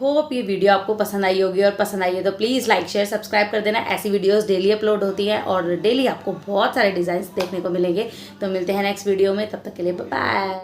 Hope ये video आपको पसंद आई होगी, और पसंद आई है तो प्लीज़ लाइक शेयर सब्सक्राइब कर देना। ऐसी वीडियोस डेली अपलोड होती हैं और डेली आपको बहुत सारे डिज़ाइंस देखने को मिलेंगे। तो मिलते हैं नेक्स्ट वीडियो में, तब तक के लिए बाय बाय।